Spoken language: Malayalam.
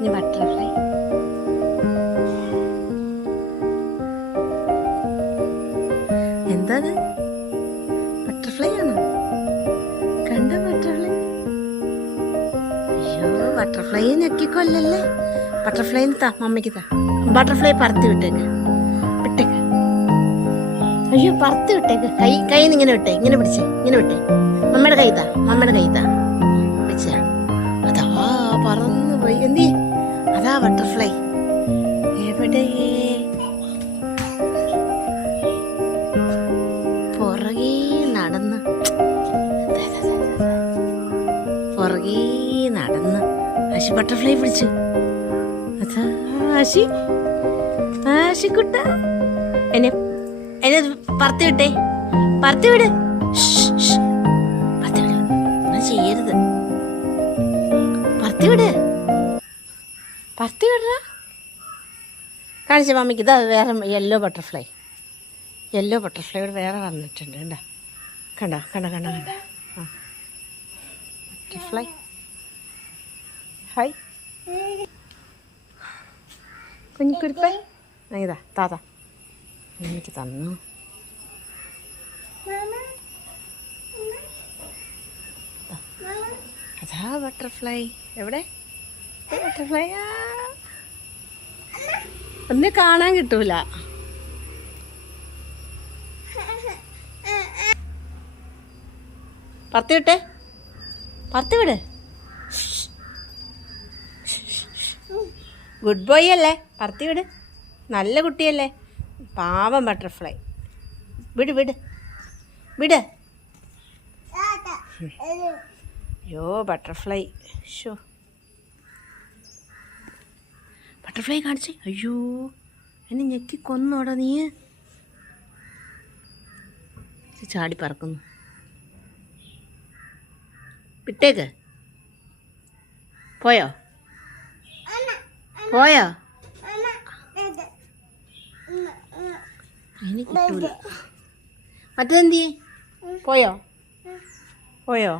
ഇനി ബട്ടർഫ്ലൈ. എന്താ ബട്ടർഫ്ലൈ ആണോ? കണ്ട ബട്ടർഫ്ലൈ? അയ്യോ, ബട്ടർഫ്ലൈ ഞെക്കിക്കൊല്ലല്ലേ. ബട്ടർഫ്ലൈ താ, മമ്മിക്ക് താ. ബട്ടർഫ്ലൈ പറത്തി വിട്ടേക്ക്, വിട്ടേക്ക്. അയ്യോ, പറത്തി വിട്ടേക്ക്. കൈന്ന് ഇങ്ങനെ വിട്ടേ, ഇങ്ങനെ പിടിച്ചേ, ഇങ്ങനെ വിട്ടേ. മമ്മയുടെ കൈ താ, മമ്മയുടെ കൈ താ. പിടിച്ചാ അതാ പറന്നു പോയി. എന്തി അതാ ബട്ടർഫ്ലൈ. എവിടെ? പുറകെ നടന്ന്, പുറകെ നടന്ന് ആശി ബട്ടർഫ്ലൈ പിടിച്ചു. അതാ ആശി, ആശിക്കുട്ട. എന്നെ പറത്തി വിട്ടേ, പറത്തി വിട്, പറത്തി വിട്. അങ്ങനെ ചെയ്യരുത്. പറത്തി വിട്, പറത്തി വിട. കാണിച്ച മമ്മിക്ക്. ഇതാ വേറെ യെല്ലോ ബട്ടർഫ്ലൈ. യെല്ലോ ബട്ടർഫ്ലൈ ഇവിടെ വേറെ വന്നിട്ടുണ്ട്. കണ്ട കണ്ട കണ്ട കണ്ട കണ്ട. ആ ബട്ടർഫ്ലൈ. ഹായ് കുഞ്ഞിക്കുരുപ്പേ. ഇതാ താതാ എനിക്ക് തന്നു. അതാ ബട്ടർഫ്ലൈ. എവിടെ ബട്ടർഫ്ലൈ? ഒന്നും കാണാൻ കിട്ടൂല. പറത്തി വിട്ടെ, പറത്തി വിട്. ഗുഡ് ബോയ് അല്ലേ, പറത്തി വിട്. നല്ല കുട്ടിയല്ലേ. പാവം ബട്ടർഫ്ലൈ. വിട് വിട് വിട്. അയ്യോ ബട്ടർഫ്ലൈ. ഷോ ബട്ടർഫ്ലൈ കാണിച്ചേ. അയ്യോ, എന്നെ ഞെക്കി കൊന്നോടാ നീ. ചാടി പറക്കുന്നു. വിട്ടേക്ക്. പോയോ പോയോ? അതിന് കിട്ടൂല. മറ്റേതെന്തി? പോയോ പോയോ?